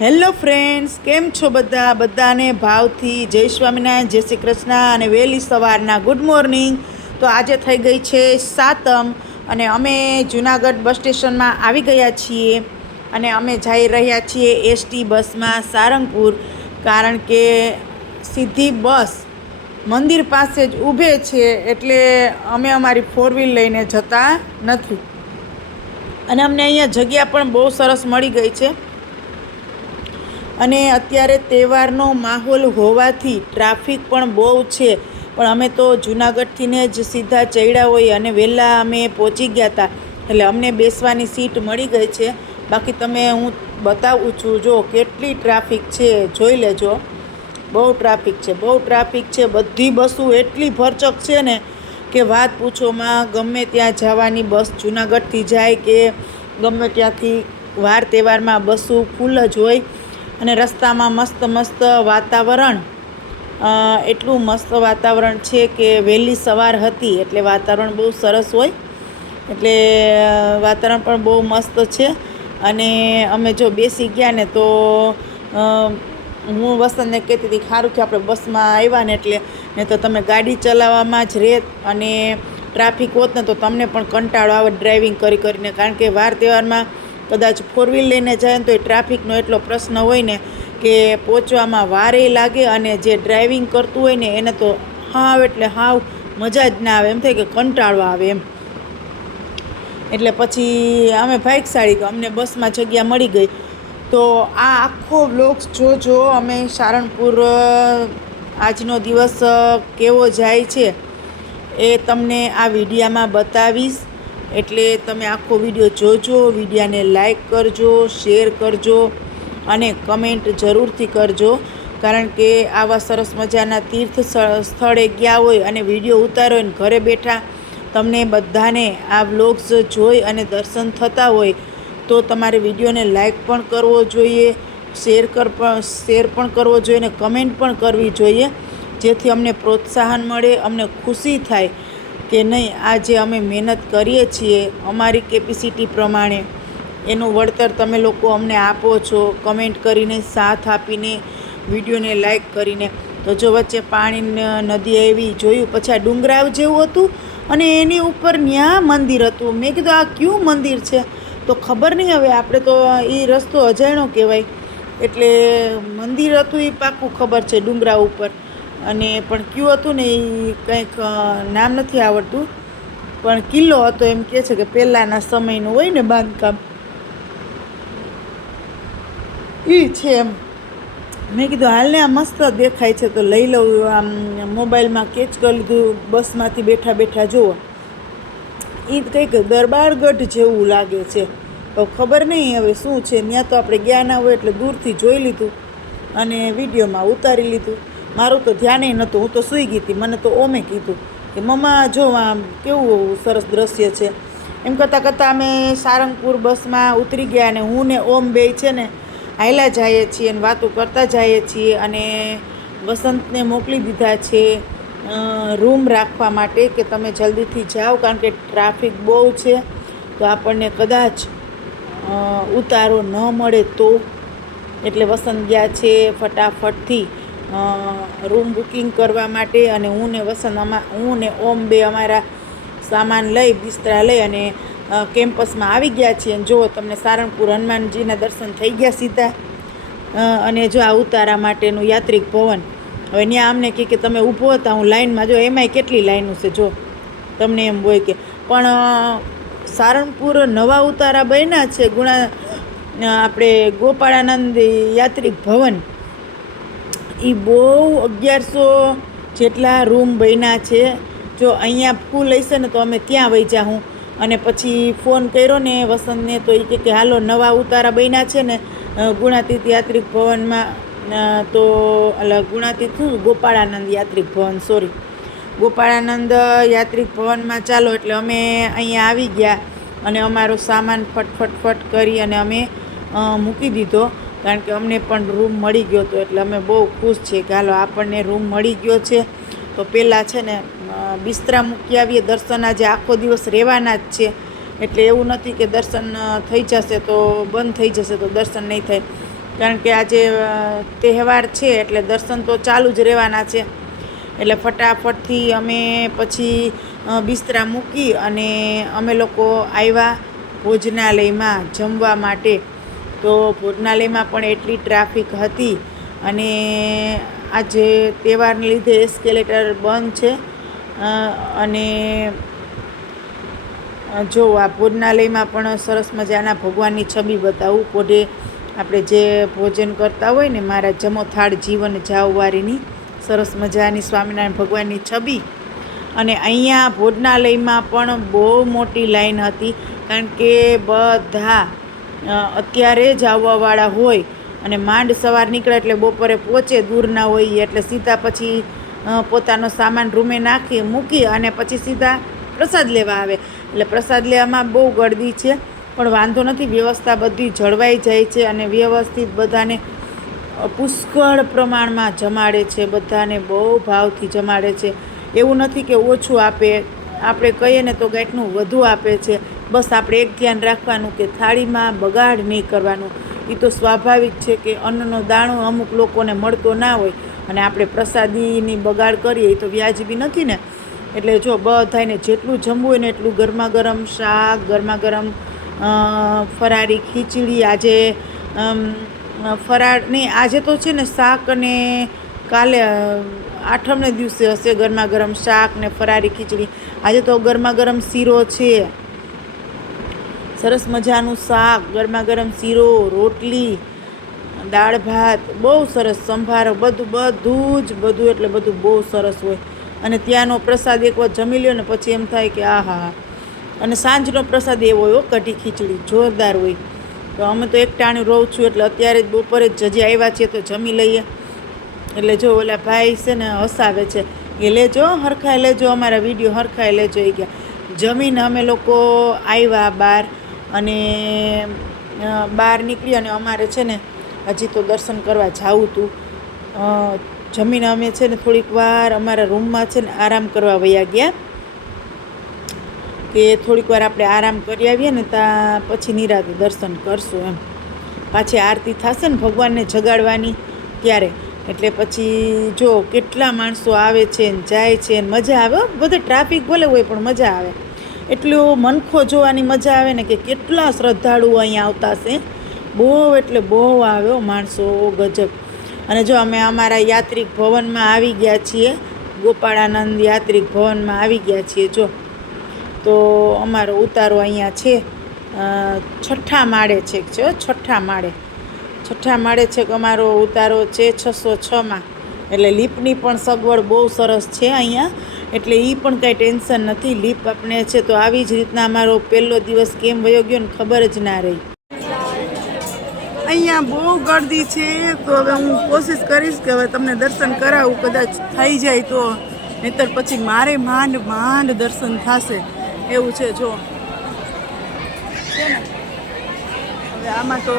Hello friends, કેમ છો બધા? બધાને ભાવથી જય સ્વામિનારાયણ, જય શ્રી કૃષ્ણ અને વહેલી સવારના ગુડ મોર્નિંગ. તો આજે થઈ ગઈ છે સાતમ અને અમે જુનાગઢ બસ સ્ટેશનમાં આવી ગયા છીએ અને અમે જઈ રહ્યા છીએ એસટી બસમાં સારંગપુર, કારણ કે સીધી બસ મંદિર પાસે જ ઊભે છે એટલે અમે અમારી ફોર વ્હીલ લઈને જતા નથી. અને અમને અહીંયા જગ્યા પણ બહુ સરસ મળી ગઈ છે. અને અત્યારે તહેવારનો માહોલ હોવાથી ટ્રાફિક પણ બહુ છે. પણ અમે તો જુનાગઢથીને જ સીધા ચડ્યા હોય અને વહેલા અમે પહોંચી ગયા હતા એટલે અમને બેસવાની સીટ મળી ગઈ છે. બાકી તમે હું બતાવું છું, જો કેટલી ટ્રાફિક છે જોઈ લેજો. બહુ ટ્રાફિક છે, બહુ ટ્રાફિક છે. બધી બસો એટલી ભરચક છે ને કે વાત પૂછોમાં ગમે ત્યાં જવાની બસ જુનાગઢથી જાય કે ગમે ત્યાંથી વાર તહેવારમાં બસો ફૂલ જ હોય. અને રસ્તામાં મસ્ત મસ્ત વાતાવરણ. એટલું મસ્ત વાતાવરણ છે કે વહેલી સવાર હતી એટલે વાતાવરણ બહુ સરસ હોય. એટલે વાતાવરણ પણ બહુ મસ્ત છે. અને અમે જો બેસી ગયા ને તો હું વસંતને કહેતી હતી સારું કે આપણે બસમાં આવ્યા ને એટલે, ને તો તમે ગાડી ચલાવવામાં જ રહેત અને ટ્રાફિક હોત ને તો તમને પણ કંટાળો આવે ડ્રાઇવિંગ કરી કરીને. કારણ કે વાર તહેવારમાં કદાચ ફોર વ્હીલ લઈને જાય તો એ ટ્રાફિકનો એટલો પ્રશ્ન હોય ને કે પહોંચવામાં વારે લાગે અને જે ડ્રાઇવિંગ કરતું હોય ને એને તો હાવ એટલે હાવ મજા જ ના આવે, એમ થાય કે કંટાળો આવે એમ. એટલે પછી અમે ભાગશાળી તો અમને બસમાં જગ્યા મળી ગઈ. તો આ આખો બ્લોગ્સ જોજો, અમે સારણપુર આજનો દિવસ કેવો જાય છે એ તમને આ વિડીયામાં બતાવીશ. એટલે તમે આખો વીડિયો જોજો, વિડીયાને લાઈક કરજો શેર કરજો અને કમેન્ટ જરૂરથી કરજો. કારણ કે આવા સરસ મજાના તીર્થ સ્થળે ગયા હોય અને વીડિયો ઉતારો અને ઘરે બેઠા તમને બધાને આ વ્લોગ્સ જોઈ અને દર્શન થતા હોય તો તમારે વિડીયોને લાઈક પણ કરવો જોઈએ શેર કર પણ શેર પણ કરવો જોઈએ અને કમેન્ટ પણ કરવી જોઈએ. જેથી અમને પ્રોત્સાહન મળે, અમને ખુશી થાય. કે નહીં આ જે અમે મહેનત કરીએ છીએ અમારી કેપેસિટી પ્રમાણે. એનું વળતર તમે લોકો અમને આપો છો. કમેન્ટ કરીને, સાથ આપીને, વિડીયોને લાઈક કરીને. તો જો વચ્ચે પાણી નદી આવી, જોયું, પછી આ ડુંગરાવ જેવું હતું અને એની ઉપર ન્યા મંદિર હતું. મેં કીધું, આ કયું મંદિર છે? તો ખબર નહીં હવે, આપણે તો એ રસ્તો અજાણ્યો કહેવાય. એટલે મંદિર હતું એ પાક્કું ખબર છે ડુંગરા ઉપર. અને પણ કયું હતું ને એ કંઈક નામ નથી આવડતું. પણ કિલ્લો હતો એમ કહે છે કે પહેલાંના સમયનું હોય ને બાંધકામ. એ છે એમ. મેં કીધું, હાલને આ મસ્ત દેખાય છે. તો લઈ લઉં, આમ, મોબાઈલમાં કેચ કરી લીધું, બસમાંથી બેઠા બેઠા જુઓ. એ કંઈક દરબારગઢ જેવું લાગે છે. તો ખબર નહીં હવે શું છે. ત્યાં તો આપણે ગયા ના હોય એટલે દૂરથી જોઈ લીધું અને વિડીયોમાં ઉતારી લીધું. મારું તો ધ્યાને નહોતું. હું તો સૂઈ ગઈ હતી. મને તો ઓમે કીધું કે, મમ્મા, જો આમ કેવું સરસ દ્રશ્ય છે. એમ કરતાં કરતાં અમે સારંગપુર બસમાં ઉતરી ગયા અને હું ને ઓમ બે છે ને હાયલા જઈએ છીએ અને વાતો કરતા જઈએ છીએ અને વસંતને મોકલી દીધા છે રૂમ રાખવા માટે કે તમે જલ્દીથી જાઓ કારણ કે ટ્રાફિક બહુ છે. તો આપણને કદાચ ઉતારો ન મળે તો. એટલે વસંત ગયા છે ફટાફટથી. રૂમ બુકિંગ કરવા માટે અને હું ને વસંત અમા, હું ને ઓમ બે અમારા સામાન લઈ, બિસ્તરા લઈ અને કેમ્પસમાં આવી ગયા છીએ. અને જુઓ તમને સારણપુર હનુમાનજીના દર્શન થઈ ગયા સીધા. અને જો આ ઉતારા માટેનું યાત્રિક ભવન. હવે ત્યાં અમને કહે કે તમે ઊભો હતા, હું લાઇનમાં જો એમાંય કેટલી લાઈનો છે, જો. તમને એમ હોય કે. પણ સારણપુર નવા ઉતારા બન્યા છે, ગુણા આપણે ગોપાળાનંદ યાત્રિક ભવન. એ બહુ અગિયારસો જેટલા રૂમ બન્યા છે. જો અહીંયા ફૂલ હશે ને તો અમે ત્યાં વહી જાઉં અને પછી ફોન કર્યો ને વસંતને તો એ કહે કે હાલો નવા ઉતારા બન્યા છે ને ગુણાતીત યાત્રિક ભવનમાં તો અલગ ગુણાતીત શું? ગોપાળાનંદ યાત્રિક ભવન સોરી ગોપાળાનંદ યાત્રિક ભવનમાં ચાલો એટલે અમે અહીંયા આવી ગયા અને અમારો સામાન ફટફટ ફટ કરી અને અમે મૂકી દીધો. કારણ કે અમને પણ રૂમ મળી ગયો હતો એટલે અમે બહુ ખુશ છીએ કે હાલો આપણને રૂમ મળી ગયો છે. તો પહેલાં છે ને બિસ્તરા મૂકી આવીએ. દર્શન આજે આખો દિવસ રહેવાના જ છે. એટલે એવું નથી કે દર્શન થઈ જશે તો બંધ થઈ જશે તો દર્શન નહીં થાય. કારણ કે આજે તહેવાર છે એટલે દર્શન તો ચાલુ જ રહેવાના છે. એટલે ફટાફટથી અમે પછી બિસ્તરા મૂકી અને અમે લોકો આવ્યા ભોજનાલયમાં જમવા માટે. તો ભોજનાલયમાં પણ એટલી ટ્રાફિક હતી અને આજે તહેવારને લીધે એસ્કેલેટર બંધ છે અને જો આ ભોજનાલયમાં પણ સરસ મજાના ભગવાનની છબી બતાવું પોઢે આપણે જે ભોજન કરતા હોય ને મારા જમોથાળ જીવન જાવવારીની સરસ મજાની સ્વામિનારાયણ ભગવાનની છબી. અને અહીંયા ભોજનાલયમાં પણ બહુ મોટી લાઈન હતી, કારણ કે બધા અત્યારે જ આવવાવાળા હોય અને માંડ સવાર નીકળે એટલે બપોરે પહોંચે દૂરના હોય એટલે સીધા પછી પોતાનો સામાન રૂમે નાખી, મૂકી અને પછી સીધા પ્રસાદ લેવા આવે. એટલે પ્રસાદ લેવામાં બહુ ગળદી છે, પણ વાંધો નથી, વ્યવસ્થા બધી જળવાઈ જાય છે અને વ્યવસ્થિત બધાને પુષ્કળ પ્રમાણમાં જમાડે છે, બધાને બહુ ભાવથી જમાડે છે. એવું નથી કે ઓછું આપે. આપણે કહીએ ને તો ગાંઠનું વધુ આપે છે. બસ આપણે એક ધ્યાન રાખવાનું કે થાળીમાં બગાડ નહીં કરવાનું. એ તો સ્વાભાવિક છે કે અન્નનો દાણો અમુક લોકોને મળતો ના હોય અને આપણે પ્રસાદીની બગાડ કરીએ એ તો વ્યાજબી નથી ને. એટલે જો બધાને જેટલું જમવું હોય ને એટલું ગરમા ગરમ શાક ગરમા ગરમ ફરારી ખીચડી, આજે ફરાળ નહીં, આજે તો છે ને શાક અને કાલે આઠમને દિવસે હશે ગરમા ગરમ શાક ને ફરારી ખીચડી. આજે તો ગરમા ગરમ શીરો છે. સરસ મજાનું શાક ગરમા ગરમ શીરો, રોટલી, દાળ ભાત, બહુ સરસ સંભારો, બધું બધું જ બધું એટલે બધું બહુ સરસ હોય. અને ત્યાંનો પ્રસાદ એક વાર જમી લ્યો ને પછી એમ થાય કે આ હા અને સાંજનો પ્રસાદ એવો હોય કઢી ખીચડી, જોરદાર હોય. તો અમે તો એક ટાણું રહું છું એટલે અત્યારે જ બપોરે જ જજી આવ્યા છીએ તો જમી લઈએ. એટલે જો ઓલા ભાઈ છે ને હસાવે છે એ લેજો, હરખાઈ લેજો, અમારા વીડિયો હરખાઈ લેજો એ ગયા જમીને અમે લોકો આવ્યા બહાર અને બહાર નીકળી અને અમારે છે ને, હજી તો દર્શન કરવા જાવું હતું જમીને અમે છે ને થોડીક વાર અમારા રૂમમાં છે ને આરામ કરવા વયા ગયા. કે થોડીક વાર આપણે આરામ કરી આવીએ ને ત્યાં પછી નિરાતે દર્શન કરશું એમ. પાછી આરતી થશે ને ભગવાનને જગાડવાની ત્યારે. એટલે પછી જો કેટલા માણસો આવે છે ને જાય છે ને મજા આવે. બધે ટ્રાફિક ભલે હોય પણ મજા આવે. એટલું મનખો જોવાની મજા આવે ને કે કેટલા શ્રદ્ધાળુઓ અહીંયા આવતા છે બહુ એટલે બહુ આવ્યો માણસો ગજબ. અને જો અમે અમારા યાત્રિક ભવનમાં આવી ગયા છીએ, ગોપાળાનંદ યાત્રિક ભવનમાં આવી ગયા છીએ, જો. તો અમારો ઉતારો અહીંયા છે છઠ્ઠા માળે છે છે છઠ્ઠા માળે. છઠ્ઠા માળે છે અમારો ઉતારો છે છસો છમાં એટલે લીપની પણ સગવડ બહુ સરસ છે અહીંયા. એટલે એ પણ કાંઈ ટેન્શન નથી. લીપ આપણે છે તો આવી જ રીતના અમારો પહેલો દિવસ કેમ વયો ગયો ને ખબર જ ના રહી. અહીંયા બહુ ગર્દી છે, તો હવે હું કોશિશ કરીશ કે હવે તમને દર્શન કરાવું, કદાચ થઈ જાય તો. નહીતર પછી મારે માંડ માંડ દર્શન થશે. એવું છે, જો. આમાં તો